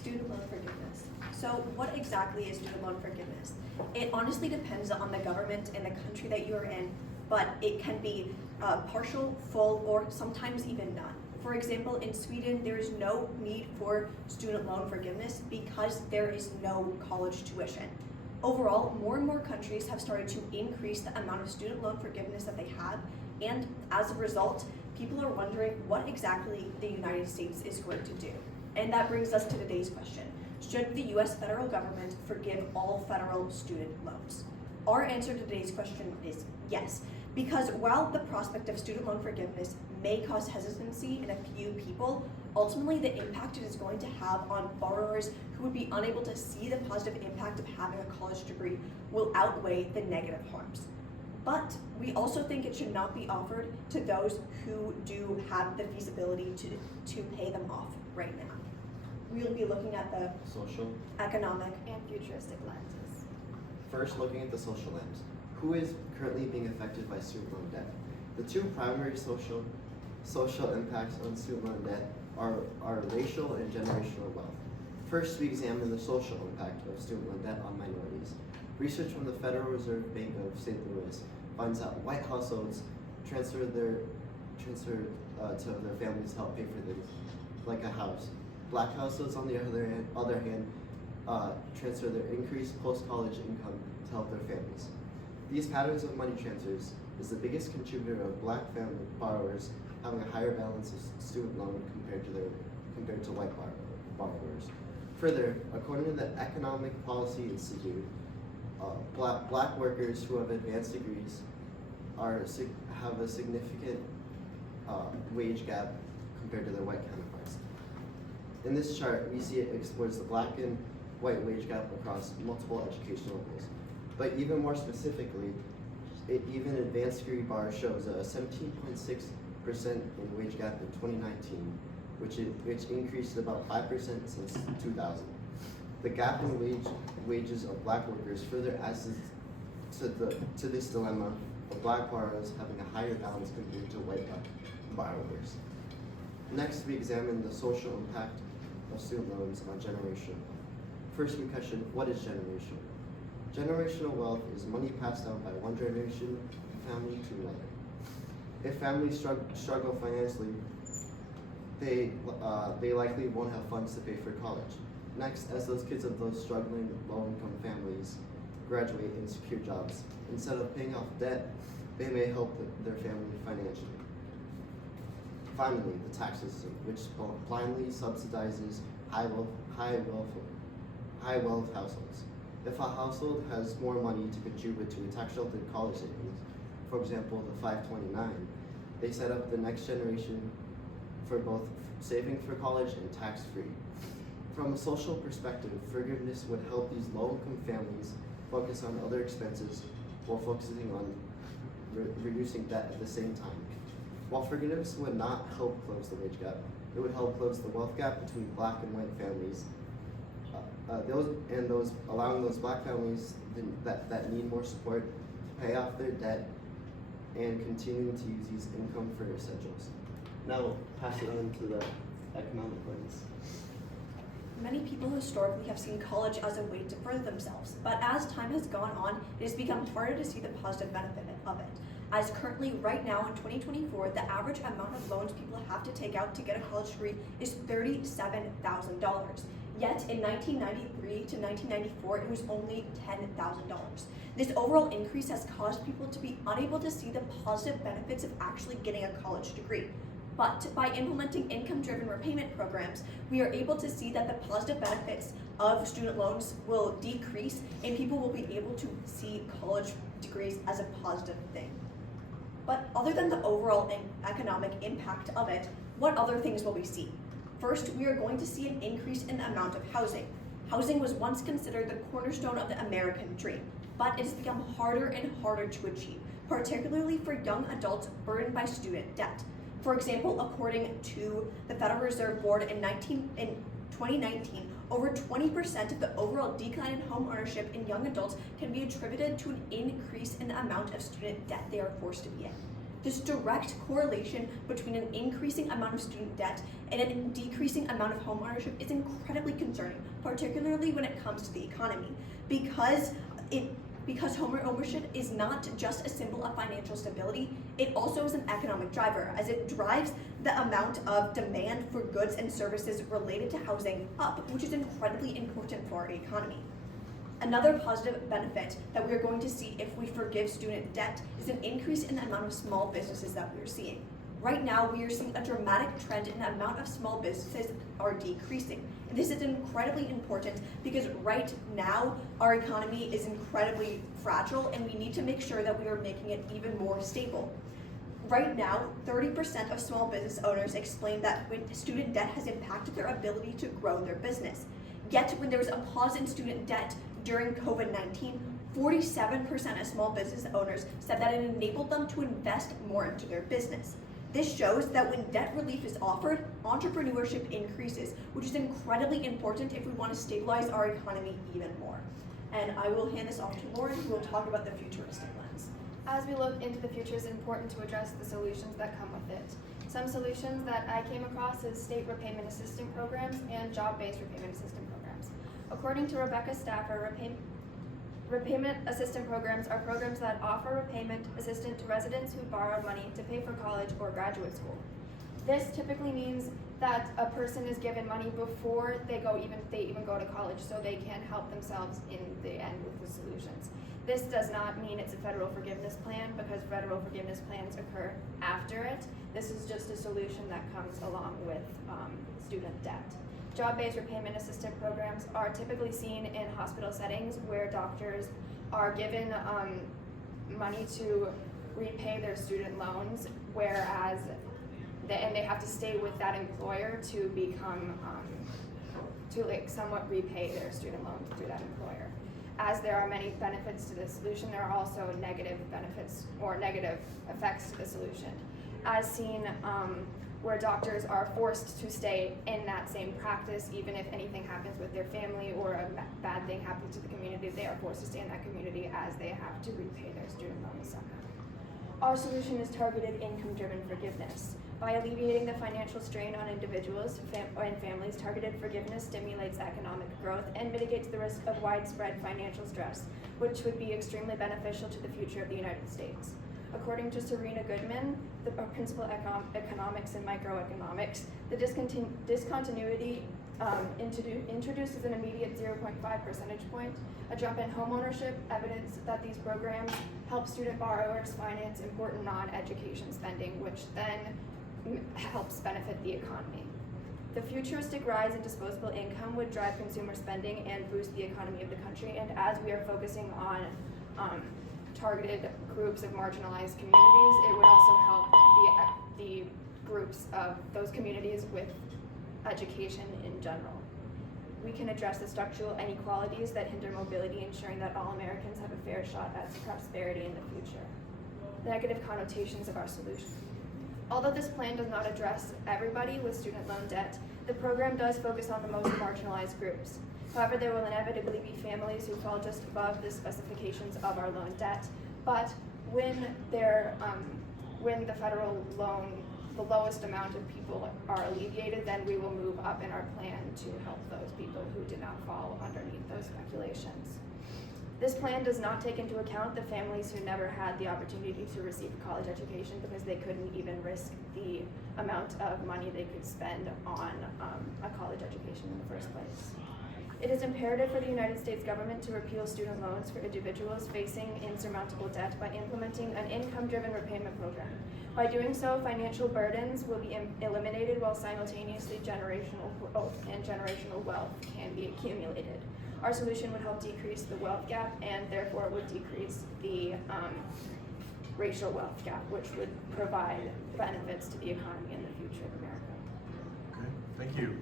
Student loan forgiveness. So what exactly is student loan forgiveness? It honestly depends on the government and the country that you are in, but it can be partial, full, or sometimes even none. For example, in Sweden, there is no need for student loan forgiveness because there is no college tuition. Overall, more and more countries have started to increase the amount of student loan forgiveness that they have, and as a result, people are wondering what exactly the United States is going to do. And that brings us to today's question. Should the US federal government forgive all federal student loans? Our answer to today's question is yes, because while the prospect of student loan forgiveness may cause hesitancy in a few people, ultimately the impact it is going to have on borrowers who would be unable to see the positive impact of having a college degree will outweigh the negative harms. But we also think it should not be offered to those who do have the feasibility to pay them off right now. We'll be looking at the social, economic, and futuristic lenses. First, looking at the social lens. Who is currently being affected by student loan debt? The two primary social impacts on student loan debt are racial and generational wealth. First, we examine the social impact of student loan debt on minorities. Research from the Federal Reserve Bank of St. Louis finds that white households transfer to their families to help pay for things like a house. Black households, on the other hand, transfer their increased post-college income to help their families. These patterns of money transfers is the biggest contributor of black family borrowers having a higher balance of student loan compared to white borrowers. Further, according to the Economic Policy Institute, black workers who have advanced degrees have a significant wage gap compared to their white counterparts. In this chart, we see it explores the black and white wage gap across multiple educational levels. But even more specifically, even advanced degree bar shows a 17.6% in wage gap in 2019, which increased about 5% since 2000. The gap in wages of black workers further adds to this dilemma of black borrowers having a higher balance compared to white borrowers. Next, we examine the social impact of student loans on generation. First, we question, what is generational? Generational wealth is money passed down by one generation family to another. If families struggle financially, they likely won't have funds to pay for college. Next, as those kids of those struggling low-income families graduate and secure jobs, instead of paying off debt, they may help their family financially. Finally, the tax system, which blindly subsidizes high wealth households. If a household has more money to contribute to a tax-sheltered college savings, for example, the 529, they set up the next generation for both saving for college and tax-free. From a social perspective, forgiveness would help these low-income families focus on other expenses while focusing on reducing debt at the same time. While forgiveness would not help close the wage gap, it would help close the wealth gap between black and white families, allowing those black families that need more support to pay off their debt and continuing to use these income for essentials. Now we'll pass it on to the economic lens. Many people historically have seen college as a way to further themselves, but as time has gone on, it has become harder to see the positive benefit of it. As currently, right now in 2024, the average amount of loans people have to take out to get a college degree is $37,000. Yet in 1993 to 1994, it was only $10,000. This overall increase has caused people to be unable to see the positive benefits of actually getting a college degree. But by implementing income-driven repayment programs, we are able to see that the positive benefits of student loans will decrease and people will be able to see college degrees as a positive thing. But other than the overall economic impact of it, what other things will we see? First, we are going to see an increase in the amount of housing. Housing was once considered the cornerstone of the American dream, but it has become harder and harder to achieve, particularly for young adults burdened by student debt. For example, according to the Federal Reserve Board in 2019, over 20% of the overall decline in home ownership in young adults can be attributed to an increase in the amount of student debt they are forced to be in. This direct correlation between an increasing amount of student debt and a decreasing amount of home ownership is incredibly concerning, particularly when it comes to the economy, because home ownership is not just a symbol of financial stability, it also is an economic driver, as it drives the amount of demand for goods and services related to housing up, which is incredibly important for our economy. Another positive benefit that we are going to see if we forgive student debt is an increase in the amount of small businesses that we are seeing. Right now, we are seeing a dramatic trend in the amount of small businesses are decreasing. And this is incredibly important because right now, our economy is incredibly fragile and we need to make sure that we are making it even more stable. Right now, 30% of small business owners explain that when student debt has impacted their ability to grow their business. Yet, when there was a pause in student debt during COVID-19, 47% of small business owners said that it enabled them to invest more into their business. This shows that when debt relief is offered, entrepreneurship increases, which is incredibly important if we want to stabilize our economy even more. And I will hand this off to Lauren, who will talk about the futuristic lens. As we look into the future, it's important to address the solutions that come with it. Some solutions that I came across is state repayment assistance programs and job-based repayment assistance programs. According to Rebecca Staffer, repayment assistance programs are programs that offer repayment assistance to residents who borrowed money to pay for college or graduate school. This typically means that a person is given money before they even go to college, so they can help themselves in the end with the solutions. This does not mean it's a federal forgiveness plan, because federal forgiveness plans occur after it. This is just a solution that comes along with student debt. Job-based repayment assistance programs are typically seen in hospital settings where doctors are given money to repay their student loans, whereas they have to stay with that employer to become to somewhat repay their student loans through that employer. As there are many benefits to this solution, there are also negative benefits or negative effects to the solution. As seen where doctors are forced to stay in that same practice, even if anything happens with their family or a bad thing happens to the community, they are forced to stay in that community as they have to repay their student loans somehow. Our solution is targeted income-driven forgiveness. By alleviating the financial strain on individuals and families, targeted forgiveness stimulates economic growth and mitigates the risk of widespread financial stress, which would be extremely beneficial to the future of the United States. According to Serena Goodman, the principal economics and microeconomics, the discontinuity introduces an immediate 0.5 percentage point, a jump in homeownership, evidence that these programs help student borrowers finance important non-education spending, which then helps benefit the economy. The futuristic rise in disposable income would drive consumer spending and boost the economy of the country, and as we are focusing on targeted groups of marginalized communities, it would also help the groups of those communities with education in general. We can address the structural inequalities that hinder mobility, ensuring that all Americans have a fair shot at prosperity in the future. The negative connotations of our solution. Although this plan does not address everybody with student loan debt, the program does focus on the most marginalized groups. However, there will inevitably be families who fall just above the specifications of our loan debt, but when the federal loan, the lowest amount of people are alleviated, then we will move up in our plan to help those people who did not fall underneath those speculations. This plan does not take into account the families who never had the opportunity to receive a college education because they couldn't even risk the amount of money they could spend on a college education in the first place. It is imperative for the United States government to repeal student loans for individuals facing insurmountable debt by implementing an income-driven repayment program. By doing so, financial burdens will be eliminated while simultaneously generational growth and generational wealth can be accumulated. Our solution would help decrease the wealth gap and therefore would decrease the racial wealth gap, which would provide benefits to the economy and the future of America. Okay, thank you.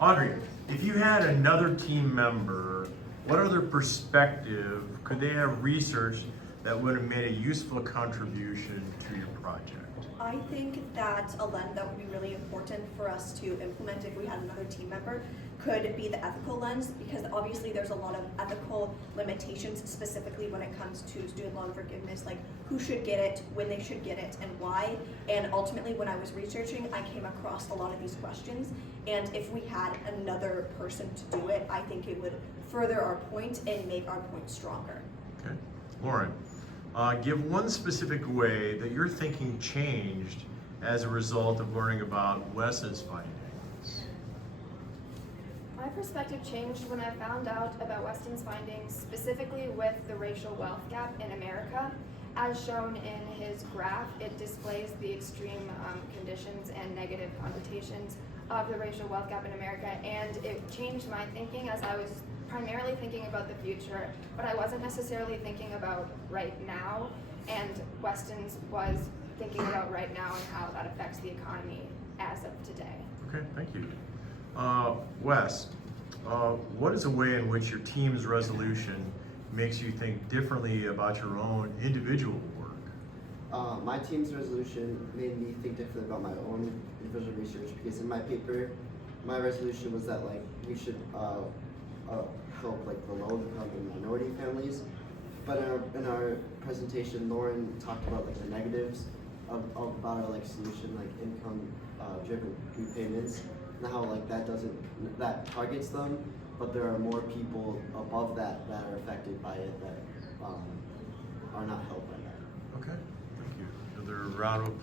Audrey, if you had another team member, what other perspective could they have researched that would have made a useful contribution to your project? I think that a lens that would be really important for us to implement if we had another team member could be the ethical lens, because obviously there's a lot of ethical limitations specifically when it comes to student loan forgiveness, like who should get it, when they should get it, and why. And ultimately when I was researching, I came across a lot of these questions, and if we had another person to do it, I think it would further our point and make our point stronger. Okay. Lauren, give one specific way that your thinking changed as a result of learning about Wes's findings. My perspective changed when I found out about Weston's findings, specifically with the racial wealth gap in America. As shown in his graph, it displays the extreme conditions and negative connotations of the racial wealth gap in America, and it changed my thinking as I was primarily thinking about the future, but I wasn't necessarily thinking about right now, and Weston's was thinking about right now and how that affects the economy as of today. Okay, thank you. Wes, what is a way in which your team's resolution makes you think differently about your own individual work? My team's resolution made me think differently about my own individual research, because in my paper, my resolution was that like we should help like the low income and minority families. But in our presentation, Lauren talked about like the negatives about our like solution, like income driven repayments, and how like that targets them, but there are more people above that are affected by it that are not helped by that. Okay, thank you. Another round of